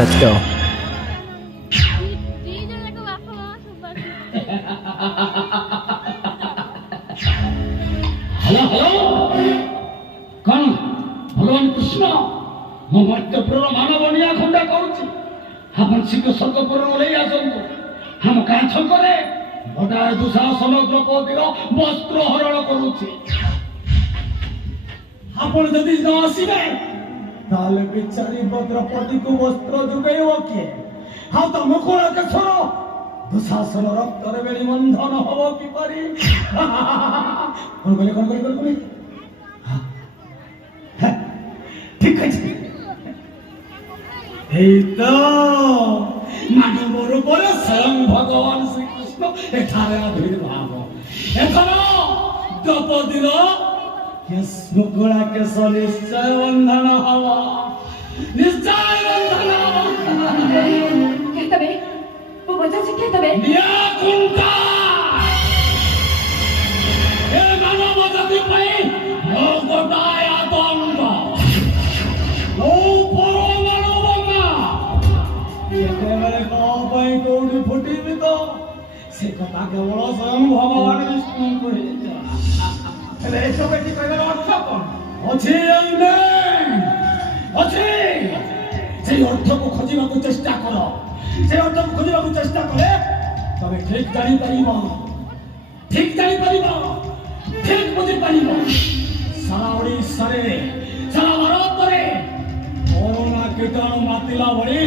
Let's go. Hello hello कौन भगवान कृष्ण मो मध्यपुर मानव निया खंडा कहूँ आपण शीघ्र स्वर्गपुर ओह्लई आसतु हम गाँ छकरे गोटाए दुशासन द्रौपदीर वस्त्र हरण करुछि आपण जदि न आसिबे ताले बिचारी द्रौपदी को वस्त्र जुगाइब किए हाँ तो मुकुल केशर दुशासन रक्तर बेली बंधन हब किपरि कौन ठीक अछि এই তো মানবর উপরে স্বয়ং ভগবান শ্রীকৃষ্ণ এখানে আবির্ভাব এখন দ্রৌপদীর মুকুলা কেশ নিশ্চয় বন্ধন হব নিশ্চয় বন্ধন কেতবে ও বজাছে কেতবে নিয়া কুন্তা এ মানব জাতি পাই ও গোটায় আতঙ্ক ও একেবারে কপাই কোটি ফুটিবি তো সে কথা কেবল স্বয়ং ভগবান বিষ্ণু কহে হেলে এসব এটি কইবার অর্থ কোন আছে আছে সেই অর্থকে খোঁজিବାକୁ চেষ্টা কর সেই অর্থকে খোঁজিବାକୁ চেষ্টা করে তবে ঠিক জানিপারিব ঠিক বুঝিপারিব সারা ওড়িশারে সারা ভারତରେ করোনা কীটাଣୁ ମାତିଲା ଭଳି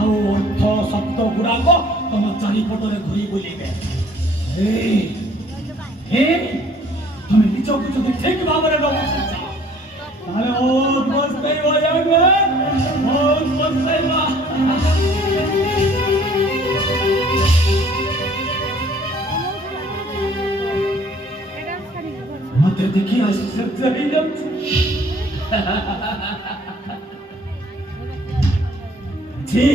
ଆଉ ଅର୍ଥ ଶବ୍ଦ ଗୁଡାକ ତମ ଚାରିପଟରେ ଘୁରି ବୁଲିବେ ତମେ ନିଜକୁ ଯଦି ଠିକ ଭାବରେ ରଖୁଛ ତାହେଲେ ବହୁତ ପସ୍ତେଇବ ବହୁତ ପସ୍ତେଇବ ମତେ ଦେଖି ଆଶ୍ଚର୍ଯ୍ୟ ହେଇଯାଉଛି জি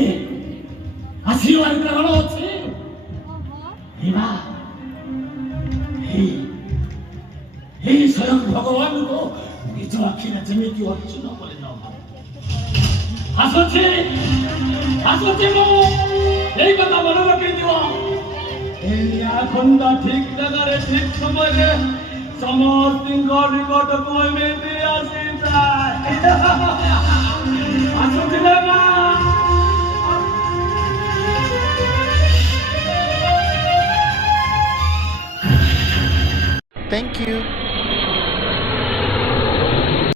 আসিবার কারণ আছে এই স্বয়ং ভগবানଙ୍କୁ নিজ ଆଖିରେ ଯେମିତି ଅର୍ଜୁନ କରି ନେବ ଆସୁଛି ମୁଁ ଏଇ କଥା ମନେ ରଖିଥିବ এই ନିଆଖଣ୍ଡ ଠିକ ଜାଗାରେ ଠିକ ସମୟରେ ସମସ୍ତଙ୍କ ନିକଟକୁ ଏମିତି